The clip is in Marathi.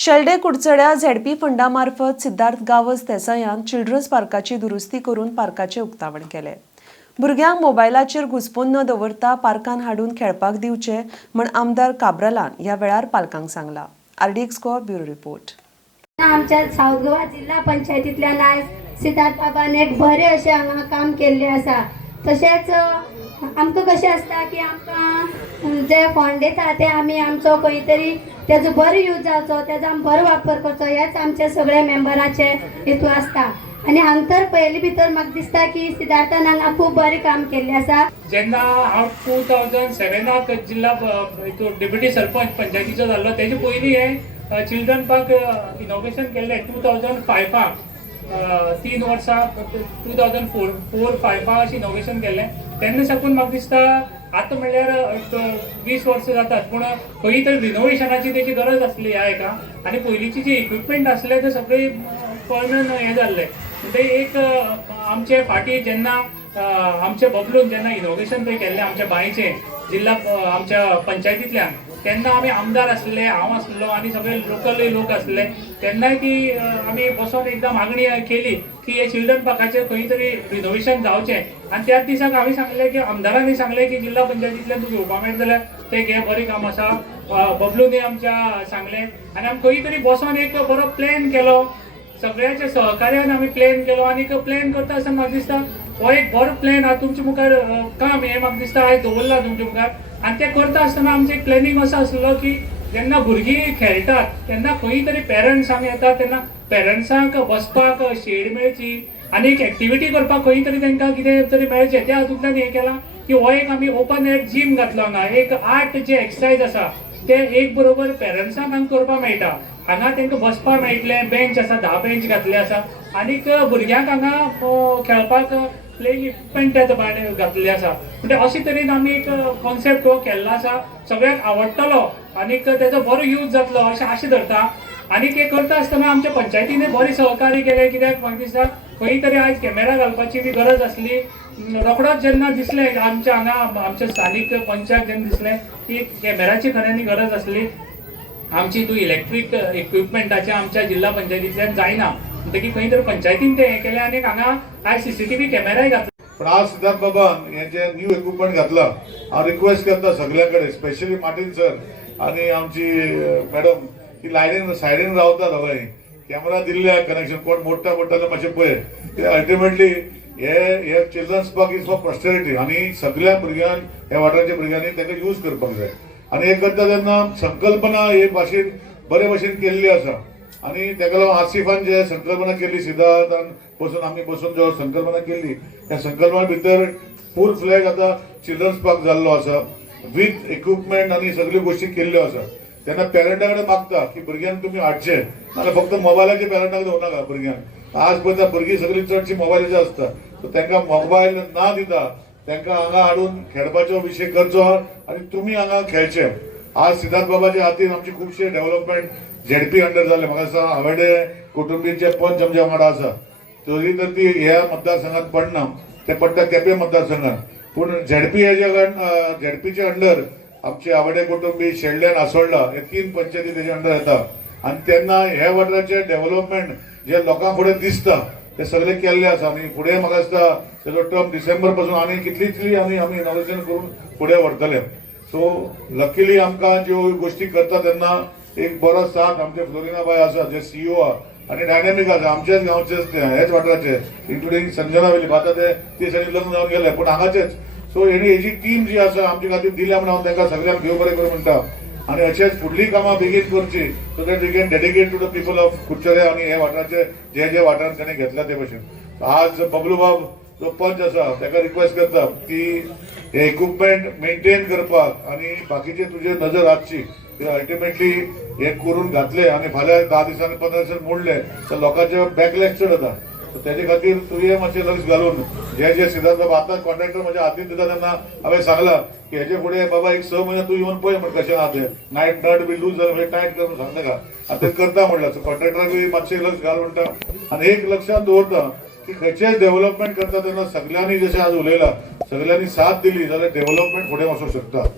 शेल्डे कुडचड्या झेडपी फंडा मार्फत सिद्धार्थ गावस देसायान चिल्ड्रन्स पार्काची दुरुस्ती करून पार्काचे उक्तावण केले। भुरग्यांक मोबायलाचेर घुस्पून न दवरता पार्कान हाडून खेळपाक दिवचे म्हण आमदार काब्रालान ह्या वेळार पालकांक सांगला। RDX bureau report. आमच्या साऊथ गोवा जिल्हा पंचायतींतल्यान आयज सिद्धार्थ बाबान एक बरे अशें हांगा काम केल्ले आसा। तशेंच आमकां कशें आसता की आमकां जे फंड येता ते आमी आमचो खंय तरी तेजो बरो यूज जावचो, तेजो आमी बरो वापर करचो, हेच आमचे सगळे मेंबराचे हेतू आसता। आणि हांगा तर पयलीं भितर म्हाका दिसता की सिद्धार्थान हांगा खूब बरें काम केल्लें आसा। जेन्ना हांव 2007 जिल्हा डेप्युटी सरपंच पंचायतीचो जाल्लो तेजे पयलीं हे चिल्ड्रन पार्क इनॉग्रेशन केल्लें 2005 3 वर्सां 2004-5 अशें इनॉग्रेशन केल्लें। तेन्ना साकून म्हाका दिसता आतां म्हणल्यार 20 वर्सां जातात, पूण खंय तरी रिनोवेशनाची तेची गरज आसली ह्या हेका। आनी पयलींची जी इक्विपमेंट आसले ते सगळे पळोवन हें जाल्ले। ते एक आमचे फाटी जेन्ना आमचे बबलून जेन्ना इनॉग्रेशन थंय केल्लें आमच्या बायचें जिल्हा आमच्या पंचायतींतल्यान, तेन्ना आमी आमदार आसले, हांव आसलो आनी सगळे लोकल लोक आसले। तेन्नाय ती आमी बसोन एकदां मागणी केली की हे चिल्ड्रन पार्काचें खंय तरी रिनोवेशन जावचें। आनी त्याच दिसाक हांवें सांगलें की आमदारांनी सांगलें की जिल्हा पंचायतींतल्यान तूं घेवपा मेळटा जाल्यार तें घे, बरें काम आसा। बबलूनी आमच्या सांगलें आनी आमी खंय तरी बसोन एक बरो प्लॅन केलो, सगळ्याच्या सहकार्यान आमी प्लॅन केलो। आनी प्लॅन करता आसतना म्हाका दिसता हो एक बरो प्लॅन हा तुमच्या मुखार काम हें म्हाका दिसता आयज दवरला तुमच्या मुखार। आनी तें करता आसतना आमचें एक प्लॅनिंग असो आसलो की जेन्ना भुरगीं खेळटात तेन्ना खंय तरी पेरंट्स आमी येतात तेन्ना पेरंट्सांक बसपाक शेड मेळची आनी एक एक्टिविटी करपाक खंय तरी तांकां कितें तरी मेळचें। त्या हातूंतल्यान हें केलां की हो एक आमी ओपन एअर जीम घातलो हांगा। एक 8 जे एक्सरसाइज आसा ते एक बरोबर पेरंट्सांक हांगा करपाक मेळटा। हांगा तांकां बसपाक मेळटलें, बेंच आसा, 10 बेंच घातले आसा आनीक भुरग्यांक हांगा खेळपाक प्लेइंग इक्विपमेंट घातले आसा। म्हणजे अशे तरेन आमी एक कॉन्सेप्ट हो केल्लो आसा, सगळ्यांक आवडटलो आनीक तेजो बरो यूज जातलो अशें आशा धरता। आनीक हे करता आसतना आमच्या पंचायतीन बरें सहकार्य केलें, कित्याक म्हाका दिसता खंय तरी आयज कॅमेरा घालपाची बी गरज आसली। रोखडोच जेन्ना दिसलें आमच्या हांगा आमच्या स्थानीक पंचाक जेन्ना दिसलें की कॅमेराची खऱ्यांनी गरज आसली, आमची तूं इलेक्ट्रीक इक्विपमेंटाचें आमच्या जिल्हा पंचायतींतल्यान जायना, म्हणटकीर खंय तरी पंचायतीन तें हें केलें आनी हांगा आयज CCTV कॅमेराय घातला। पण आज सिद्धार्थ बाबान हे जे न्यू इक्विपमेंट घातला, हांव रिक्वेस्ट करता सगळ्यांकडे, स्पेशली मार्टिन सर आनी आमची मॅडम की लायनीन सायडीन रावता दोगांय, कॅमेरा दिल्ले कनेक्शन कोण मोडटा जाल्यार मातशें पळय। अल्टिमेटली हे children's park is for prosperity आनी सगळ्या भुरग्यांक ह्या वाठाराच्या भुरग्यांनी ताका यूज करपाक जाय। आनी हे करता तेन्ना संकल्पना हे भाशेन बरे भशेन केल्ली आसा आनी ताका लागून आसिफान जे संकल्पना केली, सिद्धार्थान बसून आमी बसून जो संकल्पना केली, त्या संकल्पना भितर फूल फ्लॅग आतां चिल्ड्रन्स पार्क जाल्लो आसा विथ इक्विपमेंट आनी सगळ्यो गोश्टी केल्ल्यो आसा। तेन्ना पेरंटा कडेन मागता की भुरग्यांक तुमी हाडचे, नाल्यार फक्त मोबायलाचे पेरंटाक दवरनाका भुरग्यांक। आज पळयता भुरगीं सगळीं चडशीं मोबायलाचे आसता, सो तांकां मोबायल ना दिता तांकां हांगा हाडून खेळपाचो विशय करचो आनी तुमी हांगा खेळचे। आज सिद्धार्थ बाबाच्या हातीन आमचे खुबशे डेव्हलपमेंट ZP अंडर जाले। म्हाका दिसता आवेडे कुटुंबीचे पंच आमच्या वांगडा आसा, तरी तर ती ह्या मतदारसंघात पडना, ते पडटा केपें मतदारसंघात। पूण ZP ZPचे अंडर आमचे आवेडे कुटुंबी, शेल्ड्यान, आसोळडा हे 3 पंचायती तेजे अंडर येता। आनी तेन्ना ह्या वाठाराचे डेव्हलपमेंट जे लोकां फुडें दिसता ते सगळे केल्ले आसा आनी फुडें म्हाका दिसता तेजो टर्म डिसेंबर पासून आनी कितली आमी इनॉग्रेशन करून फुडें व्हरतले। सो लकीली आमकां ज्यो गोश्टी करता तेन्ना एक बरो साथ आमचे फ्लोरिना बाय आसा जे CEO आहा आनी डायनॅमीक आसा, आमचेच गांवचेच हेच वाठाराचे, इन्क्लुडींग संजना वेली आतां ते सगळे लग्न जावन गेले पूण हांगाचेच। सो हेजी टीम जी आसा आमचे खातीर दिल्या म्हणून हांव तांकां सगळ्यांक देव बरें करूं म्हणटा आनी अशेंच फुडलीं कामां बेगीन करची, so that we can dedicate to the people of कुडचड्या आनी हे वाठाराचे जे वाठारांत ताणें घेतल्या ते भशेन। आज बबलू बाब जो पंच आसा ताका रिक्वेस्ट करता की हे इक्विपमेंट मेंटेन करपाक आनी बाकीचे तुजे नजर आसची, अल्टिमेटली हे करून घातले आनी फाल्यां 10 दिसांनी 15 दिसांनी मोडले तर लोकांचे बॅकलॅश चड जाता। तेजे खातीर तुवें मातशें लक्ष घालून जे सिद्धार्थ बाबा आतां कॉन्ट्रॅक्टर म्हज्या हातीन दिता तेन्ना हांवें सांगलां की हेजे फुडें बाबा एक 6 म्हयने तूं येवन पळय म्हण कशें आहा तें, नायट नट बी लूज जालें टायट कर म्हूण सांगलें का, आतां करता म्हणल्यार सो कॉन्ट्रॅक्टराक बी मातशें लक्ष घाल म्हणटा। आनी एक लक्षांत दवरता की खंयचेंय डेव्हलपमेंट करता तेन्ना सगळ्यांनी जशें आज उलयलां, सगळ्यांनी साथ दिली जाल्यार डेव्हलपमेंट फुडें वचूंक शकता।